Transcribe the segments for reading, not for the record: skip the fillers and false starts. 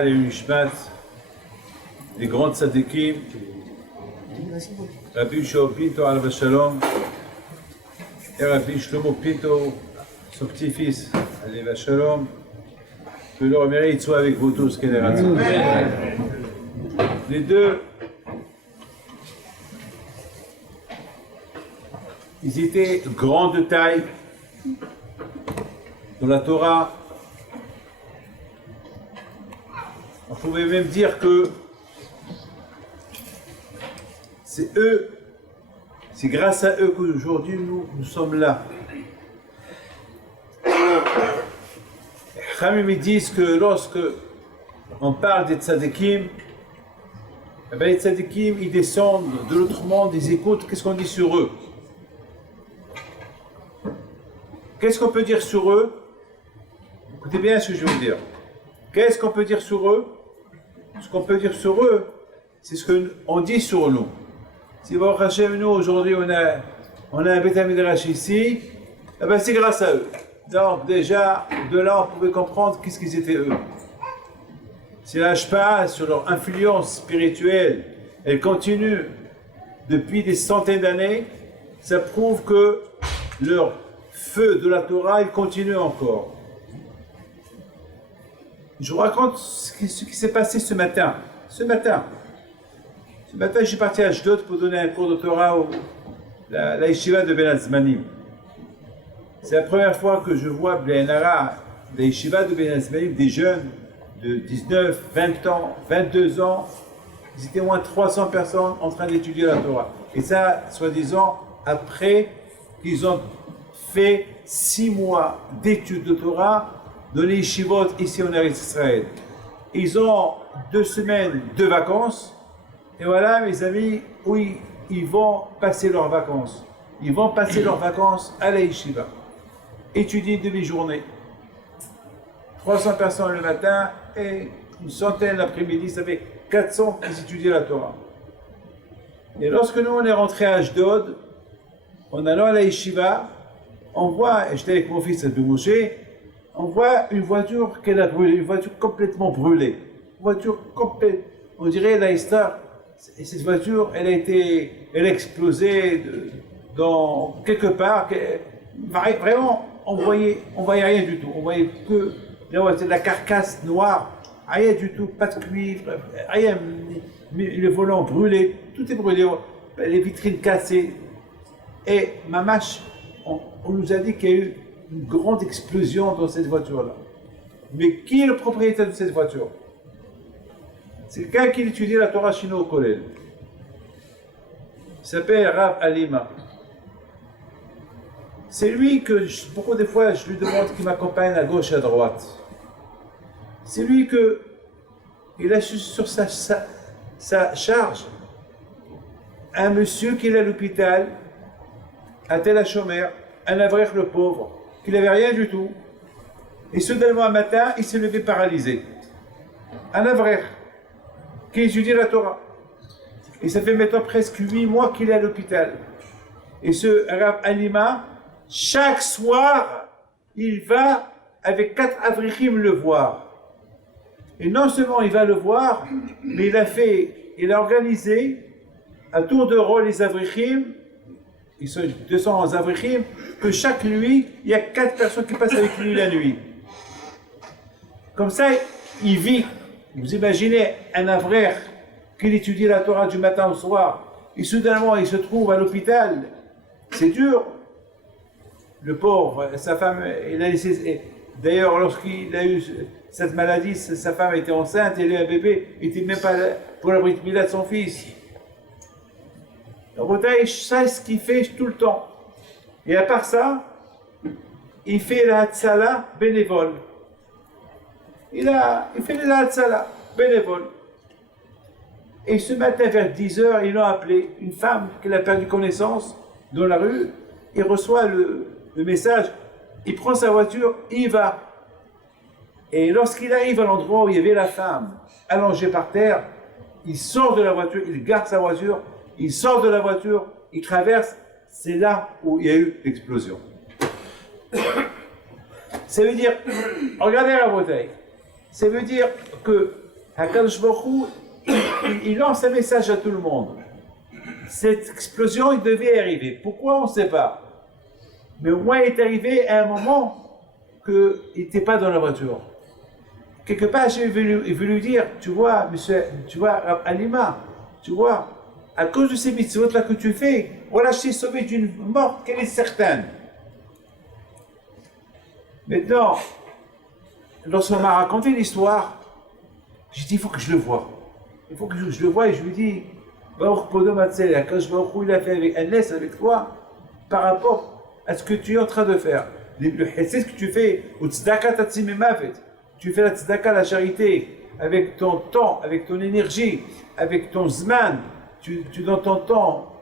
spéciale et une Nishmat des grandes tzadikim, Rabbi Shaul Pinto Alav Shalom et Rabbi Shlomo Pinto, son petit-fils Alav Shalom. Que leur mérite soit avec vous tous, qu'elle est raison. Les deux, ils étaient grands de taille dans la Torah. On pouvait même dire que c'est eux, c'est grâce à eux qu'aujourd'hui nous sommes là. Ils disent que lorsque on parle des tzadikim, eh bien les tzadikim ils descendent de l'autre monde, ils écoutent qu'est-ce qu'on dit sur eux. Qu'est-ce qu'on peut dire sur eux? Écoutez bien ce que je veux dire. Qu'est-ce qu'on peut dire sur eux? Ce qu'on peut dire sur eux, c'est ce qu'on dit sur nous. Si vous rachetez nous aujourd'hui, on a un Beth Midrash ici, eh bien c'est grâce à eux. Donc déjà, de là, on pouvait comprendre qu'est-ce qu'ils étaient eux. Si la Hashpa, sur leur influence spirituelle, elle continue depuis des centaines d'années, ça prouve que leur feu de la Torah, il continue encore. Je vous raconte ce qui s'est passé ce matin. Ce matin, je suis parti à Ashdod pour donner un cours de Torah la yeshiva de Ben Azmanim. C'est la première fois que je vois Blénara, des yeshivas de Ben Azmanim, des jeunes de 19, 20 ans, 22 ans. Ils étaient au moins 300 personnes en train d'étudier la Torah. Et ça, soi-disant, après qu'ils ont fait 6 mois d'études de Torah dans les yeshivot ici en Eretz Israël. Ils ont 2 semaines de vacances. Et voilà, mes amis, où ils vont passer leurs vacances. Ils vont passer leurs vacances à la yeshiva. Étudier demi-journée. 300 personnes le matin et une centaine l'après-midi, ça fait 400 qui étudient la Torah. Et lorsque nous on est rentré à Ashdod, en allant à la yeshiva, on voit, et j'étais avec mon fils à Moshe, on voit une voiture qu'elle a brûlée, une voiture complètement brûlée. Une voiture complète, on dirait la Star. Et cette voiture, elle a explosé dans quelque part. Vraiment, on voyait rien du tout. On voyait que la carcasse noire, rien du tout, pas de cuivre, rien. Le volant brûlé, tout est brûlé, les vitrines cassées. Et mamash, on nous a dit qu'il y a eu une grande explosion dans cette voiture-là. Mais qui est le propriétaire de cette voiture? C'est quelqu'un qui étudie la Torah Shino au Kollel. Il s'appelle Rav Alima. C'est lui que, beaucoup de fois, je lui demande qu'il m'accompagne à gauche et à droite. C'est lui que, il a sur sa charge un monsieur qui est à l'hôpital, à Tel HaShomer, un avrech le pauvre, qui n'avait rien du tout. Et soudainement, un matin, il s'est levé paralysé. Un avrech qui étudie la Torah. Et ça fait maintenant presque 8 mois qu'il est à l'hôpital. Et ce Rav Alima, chaque soir, il va avec 4 avrichim le voir. Et non seulement il va le voir, mais il a organisé à tour de rôle les avrichim, ils sont 200 avrichim, que chaque nuit, il y a 4 personnes qui passent avec lui la nuit. Comme ça, il vit. Vous imaginez un avrech qui étudie la Torah du matin au soir, et soudainement il se trouve à l'hôpital. C'est dur. Le pauvre, sa femme, il a laissé. D'ailleurs, lorsqu'il a eu cette maladie, sa femme était enceinte, elle a eu un bébé, il n'était même pas là pour la brit milah de son fils. Donc, ça, c'est ce qu'il fait tout le temps. Et à part ça, il fait la hatzala bénévole. Il fait la hatzala bénévole. Et ce matin, vers 10h, ils l'ont appelé, une femme qui a perdu connaissance dans la rue. Il reçoit le message, il prend sa voiture, il va. Et lorsqu'il arrive à l'endroit où il y avait la femme allongée par terre, il sort de la voiture, il garde sa voiture, il sort de la voiture, il traverse, c'est là où il y a eu l'explosion. Ça veut dire, regardez la bouteille, ça veut dire que HaKadosh Baruch Hu, il lance un message à tout le monde. Cette explosion, il devait arriver. Pourquoi, on ne sait pas. Mais au moins, il est arrivé à un moment qu'il n'était pas dans la voiture. Quelque part, j'ai voulu dire, tu vois, monsieur, tu vois, Alima, tu vois, à cause de ces mitzvot-là que tu fais, voilà, je t'ai sauvé d'une mort qu'elle est certaine. Maintenant, lorsqu'on m'a raconté l'histoire, j'ai dit, il faut que je le voie. Il faut que je le voie et je lui dis, Baruch Podo Matzeh, quand je vois où il a fait avec Agnès, avec toi, par rapport à ce que tu es en train de faire. C'est ce que tu fais, au tzedaka tatzim mavet. Tu fais la tzedaka, la charité, avec ton temps, avec ton énergie, avec ton zman. Tu donnes ton temps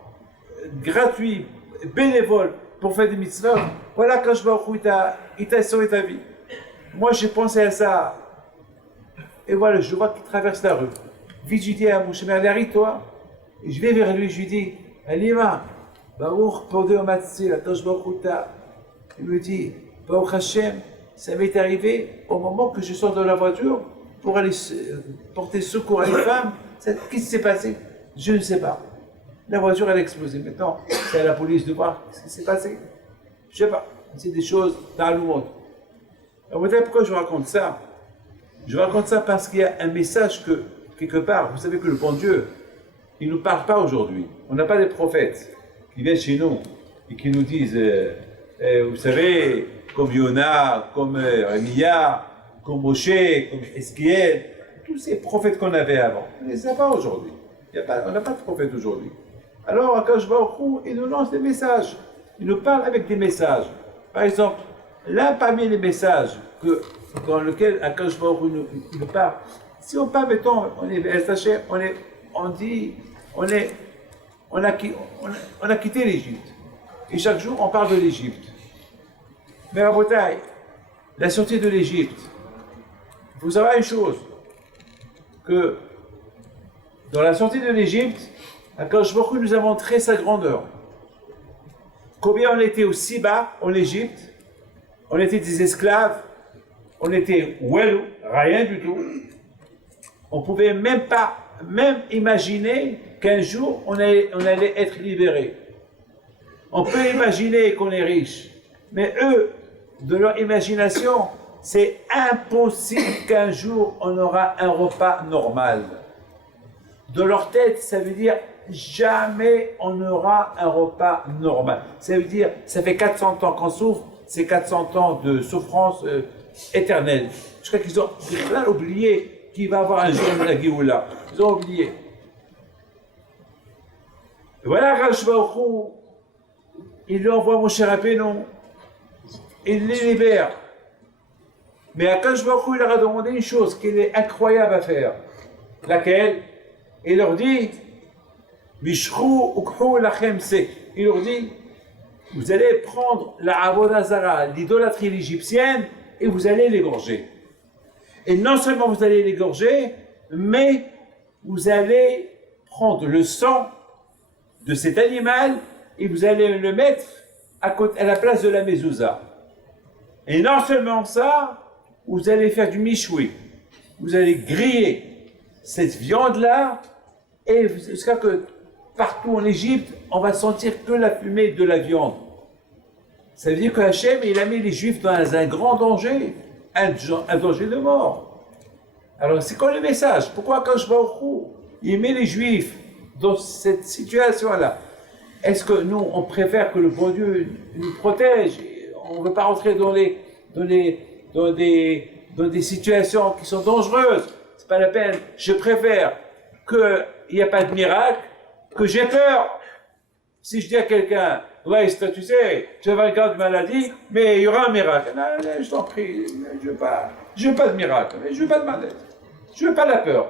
gratuit, bénévole, pour faire des mitzvot. Voilà quand je vois où il t'a sauvé ta vie. Moi, j'ai pensé à ça. Et voilà, je vois qu'il traverse la rue. Vite, je dis à mon chemin, arrête-toi. Et je vais vers lui, je lui dis, Alima, Baruch Podo Matzeh, la Tosh Baruch. Il me dit, Baruch Hashem, ça m'est arrivé au moment que je sors de la voiture pour aller porter secours à une femme. Qu'est-ce qui s'est passé? Je ne sais pas. La voiture, elle a explosé. Maintenant, c'est à la police de voir ce qui s'est passé. Je ne sais pas. C'est des choses dans le monde. Alors, vous savez pourquoi je raconte ça? Je raconte ça parce qu'il y a un message que, quelque part, vous savez que le bon Dieu, il ne nous parle pas aujourd'hui. On n'a pas des prophètes qui viennent chez nous et qui nous disent, vous savez, comme Yona, comme Rémia, comme Moshe, comme Eskiel, tous ces prophètes qu'on avait avant. On ne les a pas aujourd'hui. On n'a pas de prophète aujourd'hui. Alors, Akash Baruch Hu, il nous lance des messages. Il nous parle avec des messages. Par exemple, là, parmi les messages dans lesquels Akash Baruch Hu nous parle, si on parle, mettons, on a quitté l'Égypte. Et chaque jour, on parle de l'Égypte. Mais à Botaï, la sortie de l'Égypte, il faut savoir une chose, que dans la sortie de l'Égypte, Akadosh Baruch Hu nous a montré sa grandeur. Combien on était aussi bas en Égypte, on était des esclaves, on était rien du tout. On ne pouvait même imaginer qu'un jour on allait être libéré. On peut imaginer qu'on est riche, mais eux, de leur imagination, c'est impossible qu'un jour on aura un repas normal. De leur tête, ça veut dire jamais on aura un repas normal. Ça veut dire, ça fait 400 ans qu'on souffre, c'est 400 ans de souffrance éternelle. Je crois qu'ils ont oublié qu'il va y avoir un jour de la Géoula. Ils ont oublié. Et voilà, Akadosh Baruch Hu, il lui envoie Moshe Rabbeinu, il les libère. Mais Akadosh Baruch Hu, il leur a demandé une chose qui est incroyable à faire. Laquelle? Il leur dit, Mishru ukhu lachem sek. Il leur dit, vous allez prendre la Avodah Zara, l'idolâtrie égyptienne, et vous allez l'égorger. Et non seulement vous allez l'égorger, mais vous allez prendre le sang de cet animal et vous allez le mettre à la place de la mezouza. Et non seulement ça, vous allez faire du michoui. Vous allez griller cette viande-là, et jusqu'à que partout en Égypte, on va sentir que la fumée de la viande. Ça veut dire que Hachem, il a mis les Juifs dans un grand danger, un danger de mort. Alors c'est quoi le message? Pourquoi Akadosh Baruch Hu, il met les Juifs dans cette situation-là? Est-ce que nous, on préfère que le bon Dieu nous protège? On ne veut pas rentrer dans des situations qui sont dangereuses. C'est pas la peine. Je préfère qu'il n'y ait pas de miracle, que j'ai peur. Si je dis à quelqu'un, ouais, tu sais, tu vas avoir une grande maladie, mais il y aura un miracle. Non, non, je t'en prie, je veux pas de miracle, je veux pas de maladie. Je veux pas la peur.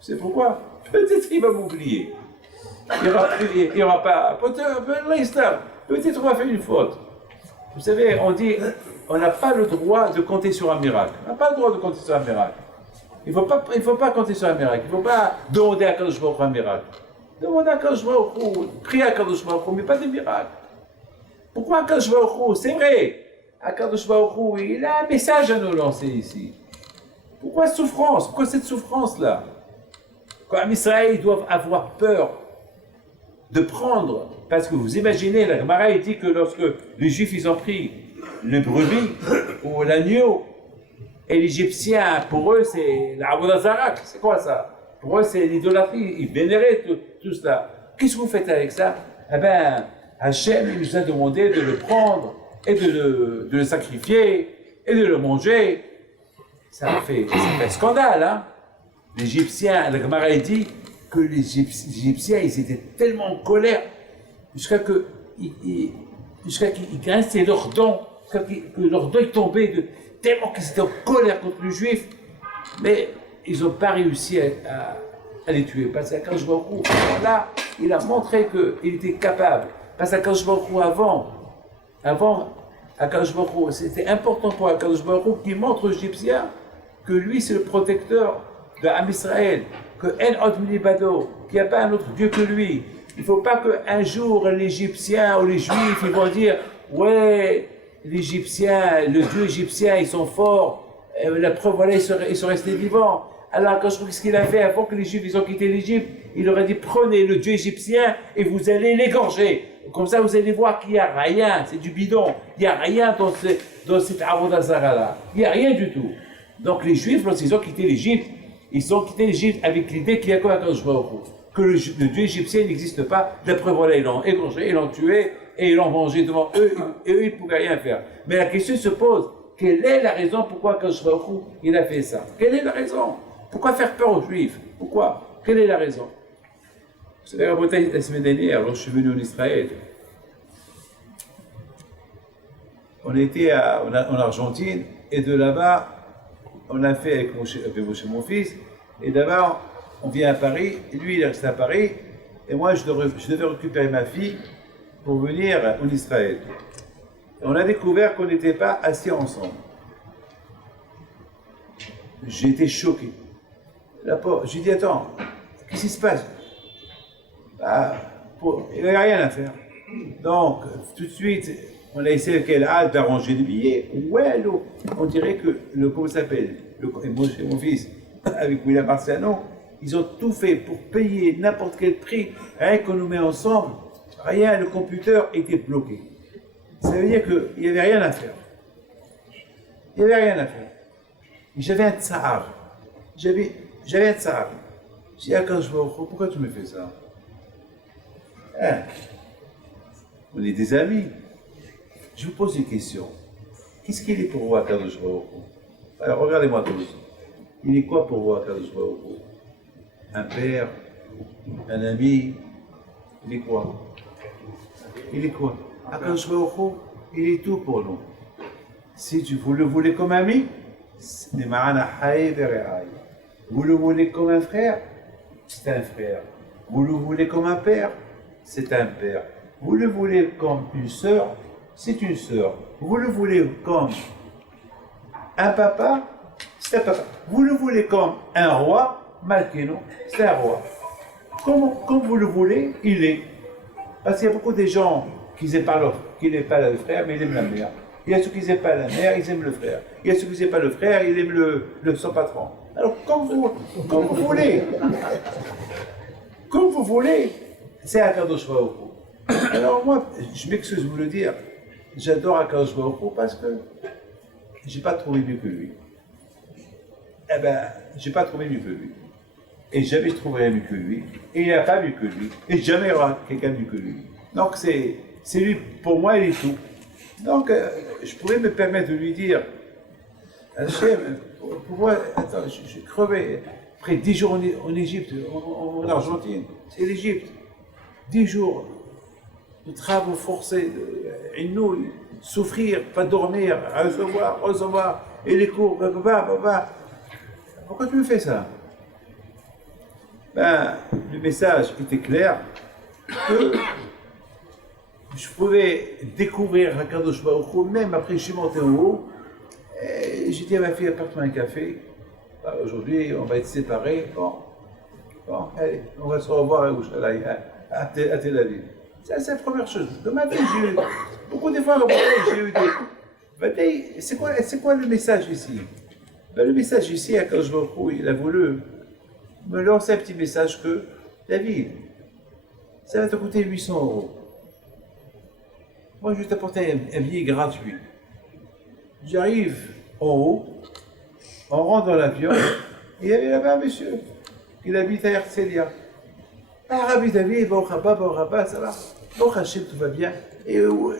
C'est pourquoi? Peut-être qu'il va m'oublier. Il n'y aura pas. Peut-être qu'on va faire une faute. Vous savez, on dit, on n'a pas le droit de compter sur un miracle. On n'a pas le droit de compter sur un miracle. Il ne faut pas compter sur un miracle. Il ne faut pas demander à Kadosh Baruch Hu un miracle. Demander à Kadosh Baruch Hu, prier à Kadosh Baruch Hu, mais pas de miracle. Pourquoi Kadosh Baruch Hu? C'est vrai. Kadosh Baruch Hu, il a un message à nous lancer ici. Pourquoi souffrance? Pourquoi cette souffrance-là? Quand Israël, ils doivent avoir peur de prendre, parce que vous imaginez, la Gemara dit que lorsque les Juifs, ils ont pris le brebis ou l'agneau, et l'Égyptien, pour eux, c'est la Avodah Zarah. C'est quoi ça? Pour eux, c'est l'idolâtrie. Ils vénéraient tout cela. Qu'est-ce que vous faites avec ça? Eh bien, Hachem, il nous a demandé de le prendre et de le sacrifier et de le manger. Ça fait scandale, hein? L'Égyptien, la Gemara dit que les Égyptiens, ils étaient tellement en colère jusqu'à qu'ils grinçaient leurs dents, jusqu'à que leurs dents tombaient tellement qu'ils étaient en colère contre les Juifs. Mais ils n'ont pas réussi à les tuer. Parce qu'Akadosh Baruch Hu, là, il a montré qu'il était capable. Parce qu'Akadosh Baruch Hu, avant Akadosh Baruch Hu, c'était important pour Akadosh Baruch Hu qu'il montre aux Égyptiens que lui, c'est le protecteur de Am Israël, que En Od Milibado, qu'il n'y a pas un autre Dieu que lui. Il ne faut pas qu'un jour l'Égyptien ou les Juifs ils vont dire ouais, l'Égyptien, le Dieu égyptien, ils sont forts, la preuve, voilà, ils sont restés vivants. Alors, quand je trouve ce qu'il a fait avant que les Juifs ils ont quitté l'Égypte, il leur a dit prenez le Dieu égyptien et vous allez l'égorger. Comme ça, vous allez voir qu'il n'y a rien, c'est du bidon. Il n'y a rien dans cette Avodah Zarah là. Il n'y a rien du tout. Donc, les Juifs, lorsqu'ils ont quitté l'Égypte, ils ont quitté l'Égypte avec l'idée qu'il y a quoi à que le Dieu égyptien n'existe pas. La preuve, voilà, ils l'ont égorgé, ils l'ont tué et ils l'ont vengé devant eux, et eux, ils ne pouvaient rien faire. Mais la question se pose, quelle est la raison pourquoi il a fait ça? Quelle est la raison? Pourquoi faire peur aux Juifs? Pourquoi? Quelle est la raison? Vous savez, la semaine dernière, alors je suis venu en Israël, on était en Argentine, et de là-bas, on a fait avec mon fils, et d'abord, on vient à Paris, et lui, il est resté à Paris, et moi, je devais récupérer ma fille pour venir en Israël. Et on a découvert qu'on n'était pas assis ensemble. J'ai été choqué. J'ai dit, attends, qu'est-ce qui se passe? Il n'y avait rien à faire. Donc, tout de suite, on a essayé avec elle d'arranger des billets. Ouais, on dirait que comment ça s'appelle? Mon fils, avec William Marciano, ils ont tout fait pour payer n'importe quel prix, rien qu'on nous met ensemble. Rien, le computer était bloqué. Ça veut dire qu'il n'y avait rien à faire. Il n'y avait rien à faire. Et j'avais un tsar. J'avais un tsar. J'ai dit, quand je vois, pourquoi tu me fais ça? Hein? On est des amis. Je vous pose une question. Qu'est-ce qu'il est pour vous, Akadosh Baruch Hu? Alors, regardez-moi tous. Il est quoi pour vous, Akadosh Baruch Hu? Un père? Un ami? Il est quoi? Il est quoi? Akadosh Baruch Hu, il est tout pour nous. Si vous le voulez comme ami, c'est Ma'ana Haï Vere'aï. Vous le voulez comme un frère, c'est un frère. Vous le voulez comme un père, c'est un père. Vous le voulez comme une sœur, c'est une sœur. Vous le voulez comme un papa, c'est un papa. Vous le voulez comme un roi, Malkino, c'est un roi. Comme vous le voulez, il est. Parce qu'il y a beaucoup de gens qui n'aiment pas le frère, mais ils aiment la mère. Il y a ceux qui n'aiment pas la mère, ils aiment le frère. Il y a ceux qui n'aiment pas le frère, ils aiment son patron. Alors, comme vous voulez. Comme vous voulez, c'est Akadosh Baruch Hu. Alors moi, je m'excuse de vous le dire, j'adore Akadosh Baruch Hu parce que je n'ai pas trouvé mieux que lui. Eh bien, je n'ai pas trouvé mieux que lui. Et jamais je trouverai mieux que lui. Et il n'y a pas mieux que lui. Et jamais il y aura quelqu'un mieux que lui. Donc c'est lui, pour moi, il est tout. Donc, je pourrais me permettre de lui dire, Hachem, pourquoi, attends, je suis crevé. Après 10 jours en Égypte, en Argentine, c'est l'Égypte. 10 jours de travaux forcés, de souffrir, pas dormir, recevoir, et les cours, Pourquoi tu me fais ça? Ben, le message était clair que je pouvais découvrir Akadosh Baruch Hu, même après je suis monté en haut, et j'ai dit à ma fille, apporte-moi un café. Aujourd'hui, on va être séparés. Bon, allez, on va se revoir à Tel Aviv. Ça, c'est la première chose. Dans ma vie, j'ai eu beaucoup de fois, j'ai eu des... C'est quoi le message ici? Ben, le message ici, quand je me il a voulu me lancer un petit message que, David, ça va te coûter 800 euros. Moi, je vais t'apporter un billet gratuit. J'arrive en haut, on rentre dans l'avion, et il y avait là-bas un monsieur qui habite à Herzliya. Ah, Rabbi David, bon Rabat, ça va. Bon Hachem, tout va bien. Et vous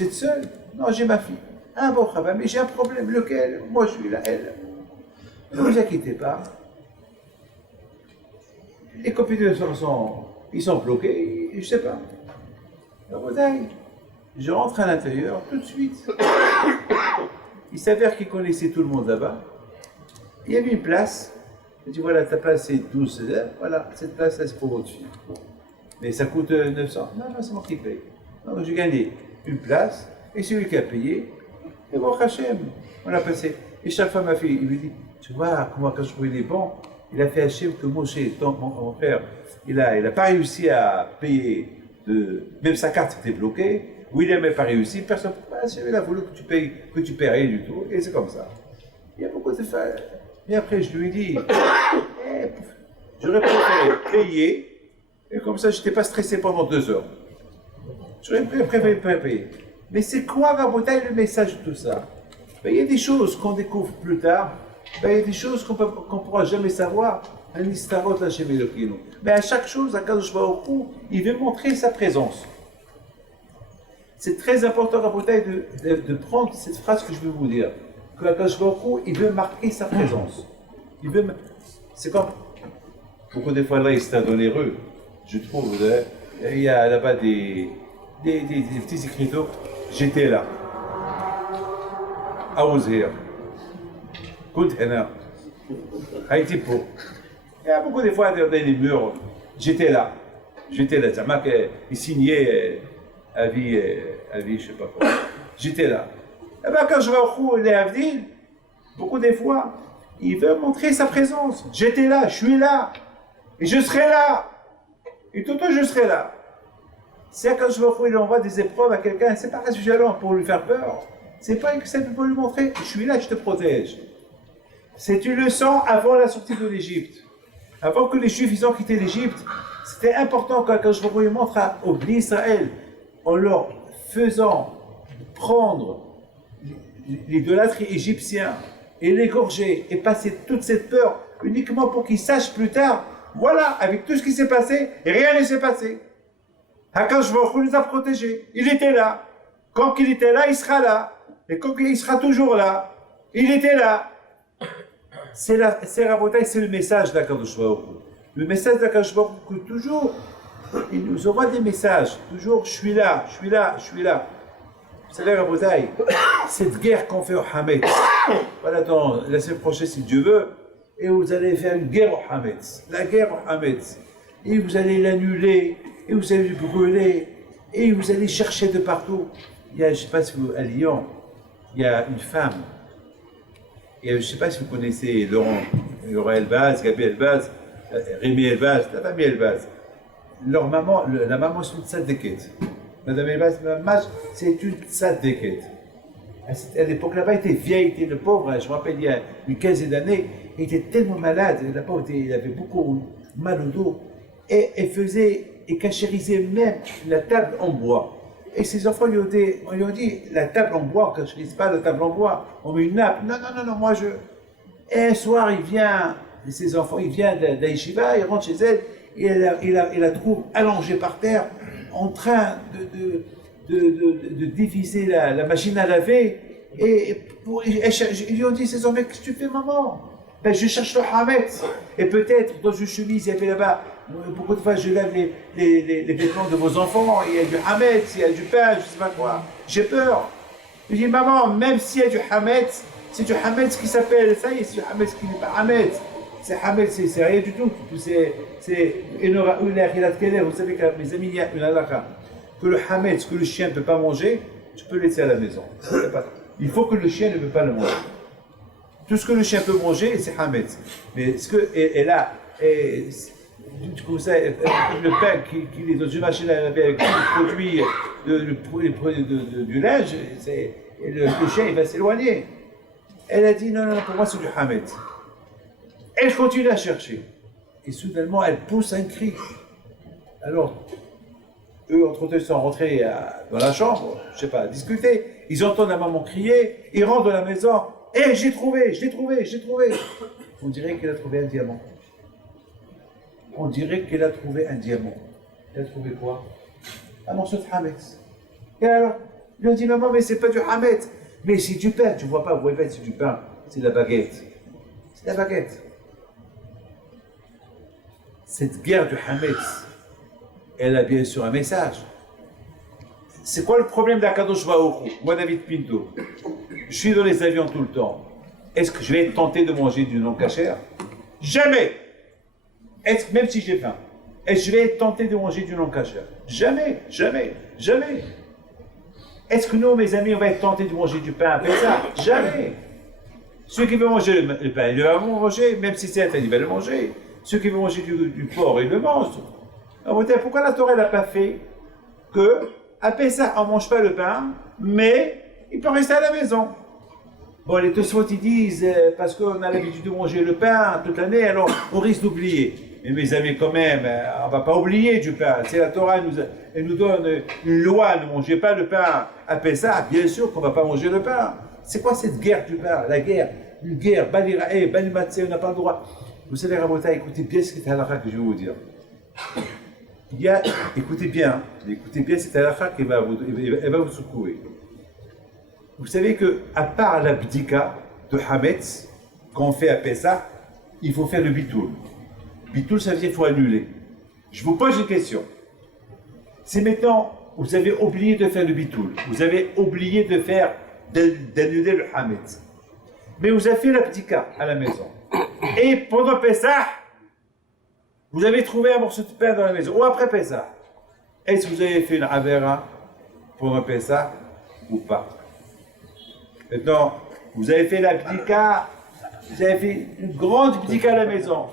êtes seul? Non, j'ai ma fille. Ah, bon Rabat, mais j'ai un problème. Lequel? Moi, je suis là, elle. Ne vous inquiétez pas. Les computers ils sont bloqués, je ne sais pas. Je rentre à l'intérieur tout de suite. Il s'avère qu'il connaissait tout le monde là-bas. Il y avait une place. Il dit voilà, ta place c'est 12 heures. Voilà, cette place là c'est pour votre fille. Mais ça coûte 900. Non, c'est moi qui paye. Donc j'ai gagné une place et celui qui a payé. Et bon, Hachem, on a passé. Et chaque fois ma fille, il me dit tu vois comment quand je trouvais les bons, il a fait Hachem que Moshe, mon frère, il n'a pas réussi à payer. Même sa carte était bloquée. William n'a pas réussi, personne il a voulu que tu paies rien du tout, et c'est comme ça. Il y a beaucoup de femmes. Et après, je lui ai dit, j'aurais préféré payer, et comme ça, je n'étais pas stressé pendant 2 heures. J'aurais préféré payer. Mais c'est quoi, Rabotai, le message de tout ça? Ben, il y a des choses qu'on découvre plus tard, ben, il y a des choses qu'on ne pourra jamais savoir. Mais à chaque chose, à Kadosh Baruch Hu, il veut montrer sa présence. C'est très important, Rabotai, de prendre cette phrase que je veux vous dire. Que Kadosh Baruch Hu, il veut marquer sa présence. C'est comme beaucoup de fois là, il s'est dans les rues, je trouve, il y a là-bas des petits écriteaux. J'étais là. I was here. Good enough. Haïti pour. Il y a beaucoup de fois dans les murs, j'étais là. C'est moi qui signait avis, je ne sais pas quoi. J'étais là. Et bien quand je vais au Khou, les Avdil, beaucoup de fois, il veut montrer sa présence. J'étais là, je suis là. Et je serai là. Et tout le temps, je serai là. C'est quand je vais au Khou, il envoie des épreuves à quelqu'un, c'est pas violent pour lui faire peur. C'est pas que ça peut lui montrer, je suis là, je te protège. C'est une leçon avant la sortie de l'Égypte. Avant que les Juifs ils ont quitté l'Égypte, c'était important quand je vous montre au Bnei Israël, en leur faisant prendre l'idolâtrie égyptien et l'égorger et passer toute cette peur uniquement pour qu'ils sachent plus tard, voilà, avec tout ce qui s'est passé, rien ne s'est passé. Hakadosh Baruch Hu les a protégés. Il était là. Quand il était là, il sera là. Et quand il sera toujours là, il était là. C'est le message d'Hakadosh Baruch Hu. Le message d'Hakadosh Baruch Hu, toujours, il nous envoie des messages. Toujours, je suis là, je suis là, je suis là. Vous savez, Rabotai, cette guerre qu'on fait au Hametz, voilà, dans la semaine prochaine, si Dieu veut, et vous allez faire une guerre au Hametz, la guerre au Hametz, et vous allez l'annuler, et vous allez le brûler, et vous allez chercher de partout. Il y a, je ne sais pas si vous, à Lyon, il y a une femme, et je ne sais pas si vous connaissez Laurent Elbaz, Gabi Elbaz, Rémi Elbaz, la famille Elbaz. Leur maman, la maman, c'est une tzadékette. Madame Elbaz, c'est une tzadékette. À l'époque là-bas, elle était vieille, elle était le pauvre, je me rappelle, il y a une quinzaine d'années, elle était tellement malade, la pauvre, elle avait beaucoup mal au dos, et elle cachérisait même la table en bois. Et ses enfants lui ont dit, la table en bois, on ne cachérise pas la table en bois, on met une nappe. Non, moi je... Et un soir, il vient, ses enfants, il vient d'Aïshiva, il rentre chez elle, et il la trouve allongée par terre, en train de dévisser la machine à laver, et ils lui ont dit, ses enfants, qu'est-ce que tu fais, maman? Ben, je cherche le Hametz. Et peut-être dans une chemise, il y avait là-bas, beaucoup de fois, je lave les vêtements de vos enfants, il y a du Hametz, il y a du pain, je ne sais pas quoi. J'ai peur. Je dis, maman, même s'il y a du Hametz, c'est du Hametz qui s'appelle, ça y est, c'est du Hametz qui n'est pas Hametz. C'est Hametz, c'est rien du tout. Vous savez que mes amis, il y a une halakha. Que le Hametz, que le chien ne peut pas manger, tu peux laisser à la maison. Il faut que le chien ne peut pas le manger. Tout ce que le chien peut manger, c'est Hametz. Mais ce que, et là, vous savez, le pain qui est dans une machine à laver avec les produits du linge, le chien il va s'éloigner. Elle a dit non, non, pour moi c'est du Hametz. Elle continue à chercher. Et soudainement, elle pousse un cri. Alors, eux, entre-temps, ils sont rentrés dans la chambre, je sais pas, à discuter. Ils entendent la maman crier, ils rentrent dans la maison. Hé, j'ai trouvé, je l'ai trouvé, je l'ai trouvé. On dirait qu'elle a trouvé un diamant. On dirait qu'elle a trouvé un diamant. Elle a trouvé quoi? Un morceau de Hametz. Et alors, il a dit, maman, mais c'est pas du Hametz. Mais c'est du pain, tu vois pas, vous voyez pas, c'est du pain. C'est de la baguette. C'est de la baguette. Cette guerre du Hametz, elle a bien sûr un message. C'est quoi le problème d'Akadosh Baruch Hu? Moi, David Pinto, je suis dans les avions tout le temps. Est-ce que je vais être tenté de manger du non-kasher? Jamais! Est-ce que, même si j'ai faim, est-ce que je vais être tenté de manger du non-kasher? Jamais, jamais, jamais. Est-ce que nous, mes amis, on va être tentés de manger du pain à Pessah? Jamais. Ceux qui veulent manger le pain, ils vont manger, même si c'est interdit, ils vont le manger. Ceux qui veulent manger du porc, ils le mangent. Alors, pourquoi la Torah n'a pas fait que à Pessah, on ne mange pas le pain, mais il peut rester à la maison? Bon, les Tosfot, ils disent, parce qu'on a l'habitude de manger le pain toute l'année, alors on risque d'oublier. Mais mes amis, quand même, on ne va pas oublier du pain. Si la Torah elle nous donne une loi, ne mangez pas le pain à Pessah, bien sûr qu'on ne va pas manger le pain. C'est quoi cette guerre du pain? La guerre, une guerre, Balirae, Balimatsé, on n'a pas le droit. Vous savez, Rabota, écoutez bien ce que c'est halakha que je vais vous dire. Écoutez bien cette halakha qui va vous secouer. Vous savez qu'à part la bdika de Hametz, qu'on fait à Pessah, il faut faire le bitoul. Bitoul, ça veut dire qu'il faut annuler. Je vous pose une question. Si maintenant, vous avez oublié de faire le bitoul, vous avez oublié d'annuler le Hametz, mais vous avez fait la bdika à la maison, et pendant Pessah, vous avez trouvé un morceau de pain dans la maison, ou après Pessah, est-ce que vous avez fait une avera pendant Pessah ou pas? Maintenant, vous avez fait la bdika, vous avez fait une grande bdika à la maison.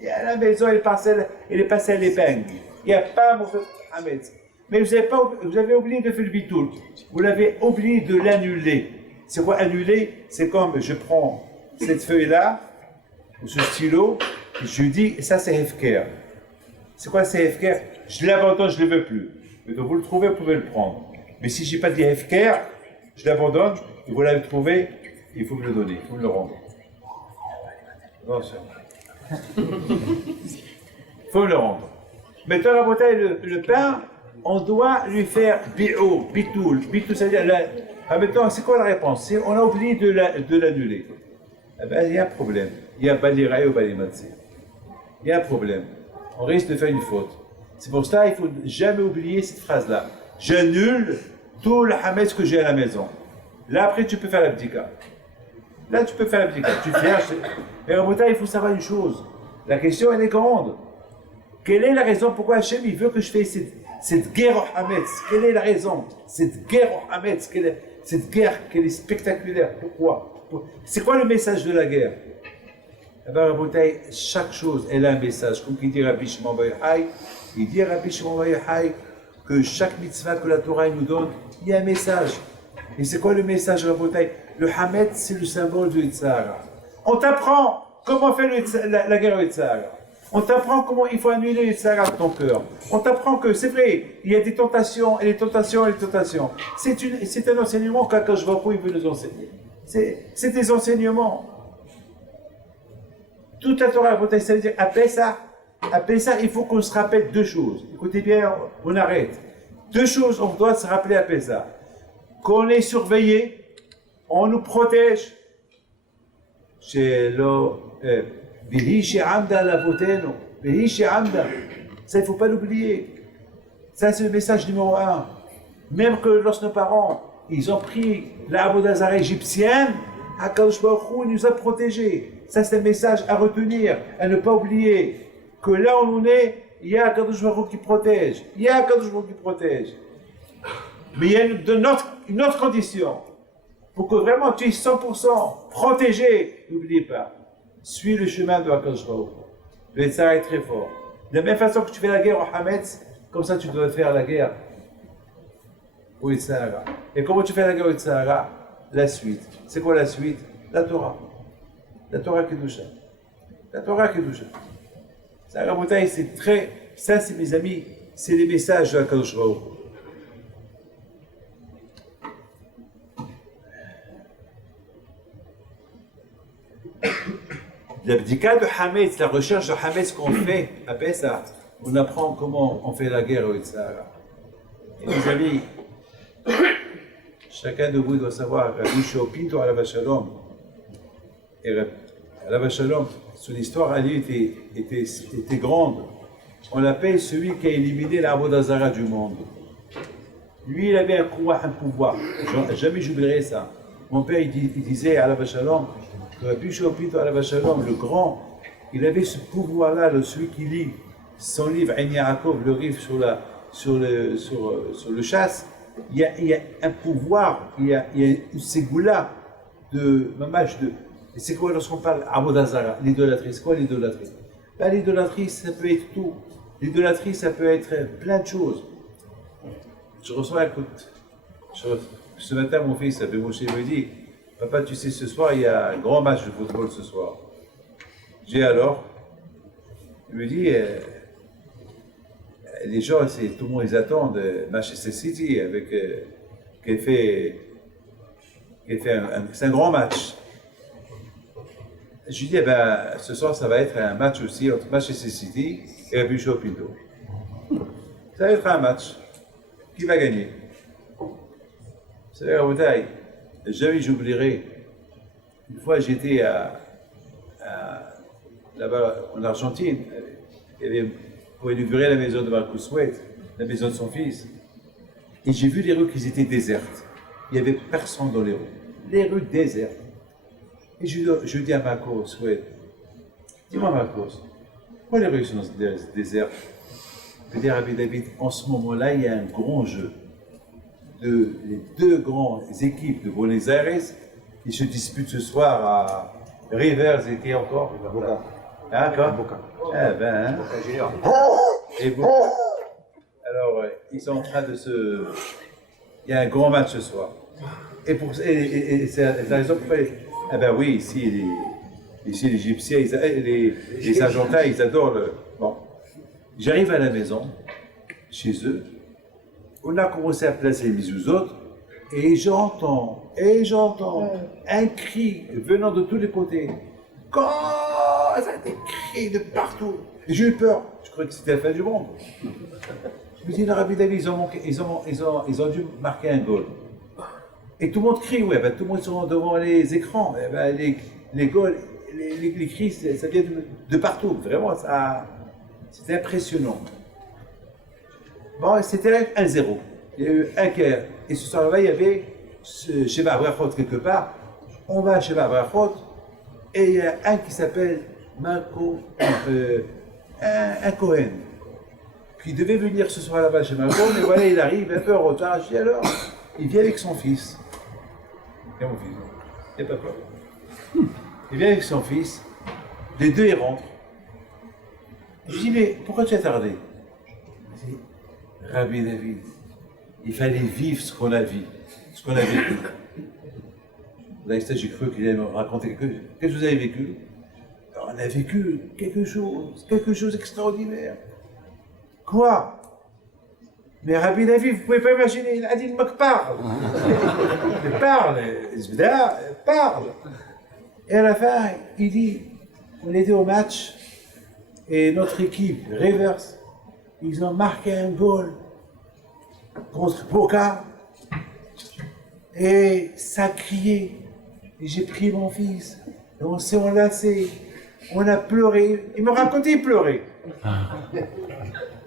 Et à la maison, elle est passée à l'épingle. Il n'y a pas un morceau de Hametz. Mais vous avez oublié de faire le bitoul. Vous l'avez oublié de l'annuler. C'est quoi annuler? C'est comme je prends cette feuille-là, ou ce stylo, et je lui dis, ça c'est Hefker. C'est quoi c'est Hefker? Je l'abandonne, je ne le veux plus. Mais donc vous le trouvez, vous pouvez le prendre. Mais si je n'ai pas dit Hefker, je l'abandonne, et vous l'avez trouvé, il faut me le donner, il faut me le rendre. Attention. Il faut me le rendre. Maintenant, la bouteille, le pain, on doit lui faire bi'ou, bitoul. Bitoul, c'est-à-dire, maintenant, c'est quoi la réponse? On a oublié de l'annuler. Eh bien, il y a un problème. Il y a baliraï ou balimatsé. Il y a un problème. On risque de faire une faute. C'est pour ça qu'il ne faut jamais oublier cette phrase-là. J'annule tout le hametz que j'ai à la maison. Là, après, tu peux faire la bdika. Là, tu peux faire la bdika. Tu fais. Mais en il faut savoir une chose. La question, elle est grande. Quelle est la raison pourquoi Hachem il veut que je fasse cette guerre au hametz? Quelle est la raison? Cette guerre au hametz, cette guerre qui est spectaculaire. Pourquoi? C'est quoi le message de la guerre? Eh bien, Rabotai, chaque chose, elle a un message. Comme il dit Rabbi Shimon Bar Yochai, il dit Rabbi Shimon Bar Yochai que chaque mitzvah que la Torah nous donne, il y a un message. Et c'est quoi le message, Rabotai? Le Hametz, c'est le symbole du Yitzhara. On t'apprend comment faire la guerre au Yitzhara. On t'apprend comment il faut annuler le Yitzhara de ton cœur. On t'apprend que, c'est vrai, il y a des tentations, et les tentations, et les tentations. C'est un enseignement qu'Akadosh Baruch Hu, il veut nous enseigner. C'est des enseignements. Toute la Torah, ça veut dire, à Pessah, il faut qu'on se rappelle deux choses. Écoutez bien, on arrête. Deux choses, on doit se rappeler à Pessah. Qu'on est surveillé, on nous protège. Chez Bihi she'amda lavotenu, Bihi she'amda. Ça, il ne faut pas l'oublier. Ça, c'est le message numéro un. Même que lorsque nos parents, ils ont pris la Avodazara égyptienne, Akadosh Baruch Hu nous a protégés. Ça, c'est un message à retenir, à ne pas oublier. Que là où on est, il y a Akadosh Baruch Hu qui protège. Il y a Akadosh Baruch Hu qui protège. Mais il y a une autre condition. Pour que vraiment tu es 100% protégé, n'oubliez pas. Suis le chemin de Akadosh Baruch Hu. Le Yitzhara est très fort. De la même façon que tu fais la guerre au Hametz, comme ça tu dois faire la guerre au Yitzhara. Et comment tu fais la guerre au Yitzhara? La suite. C'est quoi la suite? La Torah. La Torah Kedusha. La Torah Kedusha. Ça, Rabotai, c'est très... Ça, c'est mes amis, c'est les messages de la Kadosh Baruch Hu. L'abdika de Hametz, la recherche de Hametz qu'on fait à Pessah, on apprend comment on fait la guerre au Yitzhara. Et mes amis, chacun de vous doit savoir, Rabbi Shimon Pinto Alav Shalom, et Alav Shalom, son histoire à lui était grande. On l'appelle celui qui a éliminé l'Avodah Zara du monde. Lui, il avait un pouvoir. Jamais j'oublierai ça. Mon père, il disait à Alav Shalom, Rabbi Shimon Pinto Alav Shalom, le grand, il avait ce pouvoir-là, celui qui lit son livre, Ein Yaakov, le livre sur le chasse. Il y a un pouvoir, il y a une ségoula de mamage de. Et c'est quoi lorsqu'on parle Avodah Zara, l'idolâtrie? C'est quoi l'idolâtrie? Ben, l'idolâtrie, ça peut être tout. L'idolâtrie, ça peut être plein de choses. Je reçois un coup. Ce matin, mon fils, Abé Moshe, me dit, papa, tu sais, ce soir, il y a un grand match de football ce soir. J'ai alors, il me dit, les gens, tout le monde, ils attendent Manchester City avec, qui fait c'est un grand match. Je lui dis, eh ben, ce soir, ça va être un match aussi entre Manchester City et Rabbi Shimon Pinto. Ça va être un match. Qui va gagner? Vous savez, Rabotai, jamais j'oublierai. Une fois, j'étais là-bas en Argentine. Il y avait, pour inaugurer la maison de Marcus Wade, la maison de son fils. Et j'ai vu les rues qui étaient désertes. Il n'y avait personne dans les rues. Les rues désertes. Et je dis à Marcus Wade, dis-moi Marcus, pourquoi les rues sont désertes? Je dis à Rabbi David, en ce moment-là, il y a un grand jeu. Les deux grandes équipes de Buenos Aires qui se disputent ce soir à Rivers et qui encore Boca. Hein, quoi Boca. Ah ben, hein. Boca Junior. Et bon, alors, ils sont en train de se... Il y a un grand match ce soir. Et c'est la raison pour laquelle... Ah ben oui, ici, les Égyptiens, les Argentins, ils adorent le... Bon, j'arrive à la maison, chez eux, on a commencé à placer les autres, et j'entends un cri venant de tous les côtés. Ça a des cris de partout. Et j'ai eu peur. Je croyais que c'était la fin du monde. Je me dis, le Rabbi David, ils ont dû marquer un goal. Et tout le monde crie, ouais, ben, tout le monde sont devant les écrans. Et ben, les goals, les cris, ça vient de partout. Vraiment, c'était impressionnant. Bon, c'était 1-0. Il y a eu un quart. Et ce soir-là, il y avait Sheva Abrachot quelque part. On va à Sheva Abrachot. Et il y a un qui s'appelle Marco, un Cohen, qui devait venir ce soir là-bas chez Marco, mais voilà, il arrive un peu en retard. Je dis alors, il vient avec son fils. Et mon fils, il n'y a pas peur. Il vient avec son fils, les deux ils rentrent. Je dis, mais pourquoi tu as tardé? Il dit, Rabbi David, il fallait vivre ce qu'on a vécu. Là, j'ai cru qu'il allait me raconter quelque chose. Qu'est-ce que vous avez vécu? Alors, on a vécu quelque chose d'extraordinaire. Quoi? Mais Rabbi David, vous ne pouvez pas imaginer, il a dit, parle. Parle. Et à la fin, il dit, on était au match, et notre équipe, Rivers, ils ont marqué un goal contre Boca, et ça criait. Et j'ai pris mon fils, et on s'est enlacés, on a pleuré. Il me racontait, il pleurait.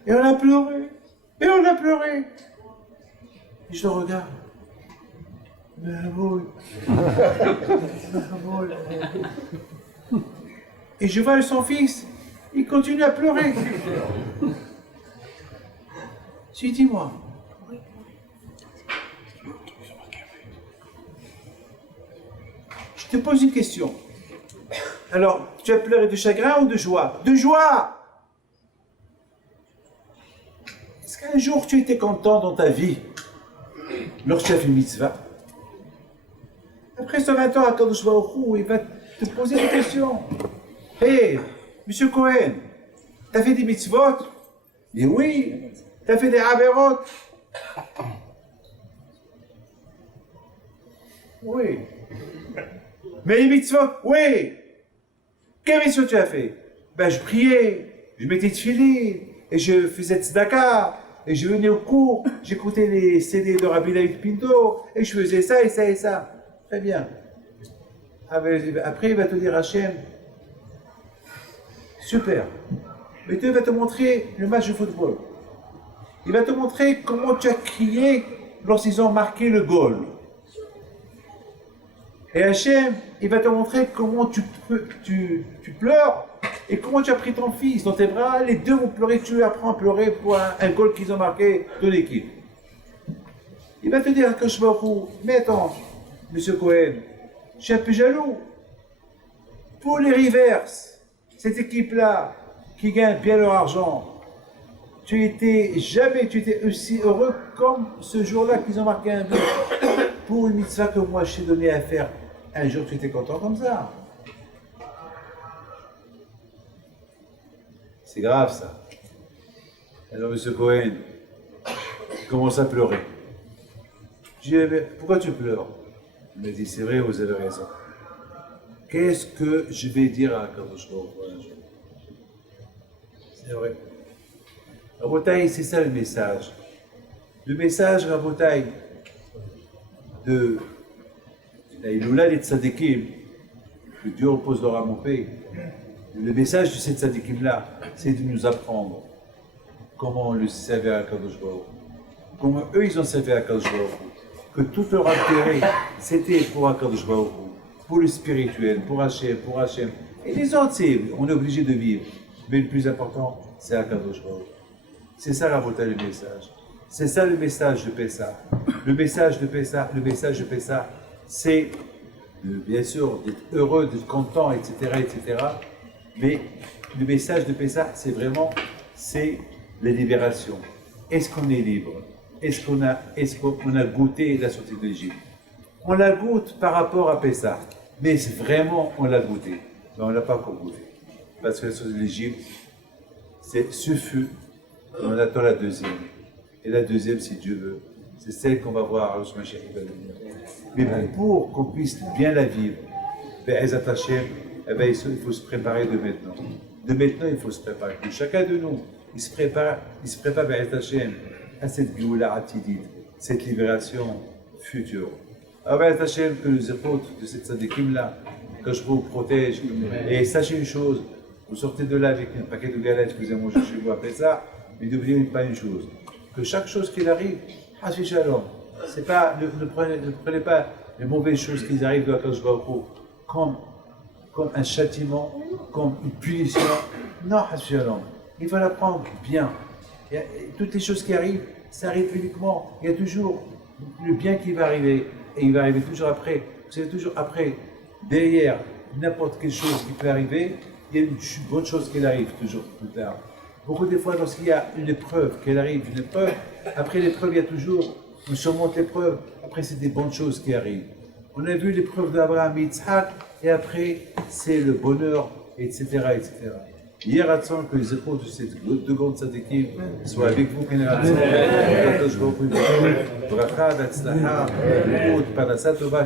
Et on a pleuré. Et je le regarde. Et je vois son fils, il continue à pleurer. Je lui dis, dis-moi, je te pose une question. Alors, tu as pleuré de chagrin ou de joie? De joie! Est-ce qu'un jour tu étais content dans ta vie lorsque tu as fait mitzvah? Après ce 20 ans, Akadosh Baruch Hu, il va te poser des questions. Hé, monsieur Cohen, t'as fait des mitzvot? Et oui. T'as fait des averot? Oui. Mais les mitzvot? Oui. Quelle mitzvot tu as fait? Ben, je priais, je mettais tefillin, et je faisais tzedaka, et je venais au cours, j'écoutais les CD de Rabbi David Pinto, et je faisais ça et ça et ça. Très bien. Après, il va te dire Hachem, super. Mais Dieu va te montrer le match de football. Il va te montrer comment tu as crié lorsqu'ils ont marqué le goal. Et Hachem, il va te montrer comment tu pleures et comment tu as pris ton fils dans tes bras. Les deux vont pleurer, tu apprends à pleurer pour un goal qu'ils ont marqué de l'équipe. Il va te dire que je mais attends, monsieur Cohen, je suis un peu jaloux. Pour les Rivers, cette équipe-là qui gagne bien leur argent, tu étais aussi heureux comme ce jour-là qu'ils ont marqué un but. Pour une mitzvah que moi je t'ai donné à faire, un jour tu étais content comme ça. C'est grave ça. Alors monsieur Cohen, il commence à pleurer. Je lui ai dit, pourquoi tu pleures? Il m'a dit, c'est vrai, vous avez raison. Qu'est-ce que je vais dire à Akadosh Baruch Hu un jour? C'est vrai. Rabotai, c'est ça le message. Le message, Rabotai, de la Iloula des Tzadikim, que Dieu repose leur âme en paix. Le message de ces Tzadikim-là, c'est de nous apprendre comment on le servait à Akadosh Baruch Hu. Comment eux, ils ont servi à Akadosh Baruch Hu. Que tout leur intérêt, c'était pour Akadosh Baruch Hu, pour le spirituel, pour Hachem. Et les autres, on est obligé de vivre. Mais le plus important, c'est Akadosh Baruch Hu. C'est ça, Rabotai, le message. C'est ça le message de Pessah. Le message de Pessah, c'est bien sûr d'être heureux, d'être content, etc., etc. Mais le message de Pessah, c'est vraiment, c'est la libération. Est-ce qu'on est libre? Est-ce qu'on a goûté la sortie d'Égypte? On la goûte par rapport à Pessah, mais vraiment on l'a goûté. Mais on ne l'a pas encore goûté. Parce que la sortie d'Égypte, ce fut, on attend la deuxième. Et la deuxième, si Dieu veut, c'est celle qu'on va voir à Mashiach qui va venir. Mais pour qu'on puisse bien la vivre, Be'ezat Hashem, il faut se préparer de maintenant. De maintenant, il faut se préparer. Que chacun de nous, il se prépare Be'ezat Hashem à cette Géoula Atidid, cette libération future. Alors Be'ezat Hashem, que les épaules de cette Tzadikim-là, que je vous protège. Et sachez une chose, vous sortez de là avec un paquet de galettes que vous avez mangé chez vous après ça, mais n'oubliez pas une chose, que chaque chose qui arrive, Hashem Shalom, c'est pas, ne prenez pas les mauvaises choses qui arrivent de la Akadosh Baruch Hu comme un châtiment, comme une punition. Non, Hashem Shalom, il faut la prendre bien. Toutes les choses qui arrivent, ça arrive uniquement, il y a toujours le bien qui va arriver, et il va arriver toujours après. Vous savez, toujours après, derrière n'importe quelle chose qui peut arriver, il y a une bonne chose qui arrive toujours plus tard. Beaucoup de fois, lorsqu'il y a une épreuve, après l'épreuve, il y a toujours, on surmonte l'épreuve, après c'est des bonnes choses qui arrivent. On a vu l'épreuve d'Abraham et Yitzhak, et après c'est le bonheur, etc., etc. Hier, attends que les épaules de ces deux grandes tzadikim soient avec vous, ברכה והצלחה, בריאות, פרנסה טובה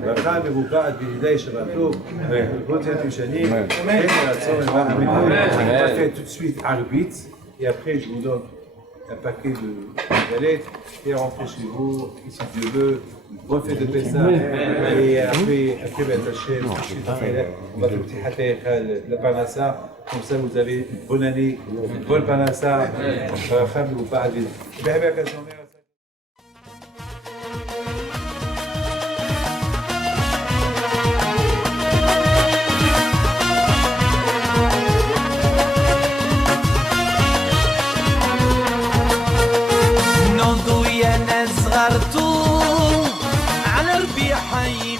ברכה מבוקעת בידי שבת טוב, וחלקות ימים שנים, ורצון למען. On va faire tout de suite arbitre, et après je vous donne un paquet de galettes, et rentrez chez vous, et si Dieu veut, bonne fête de Pessah, et après Ben Hachem, on va faire la Parnassa, comme ça vous avez une bonne année, une bonne Parnassa, ברכה מבוקעת. نضوي انا صغرتو على ربيع حي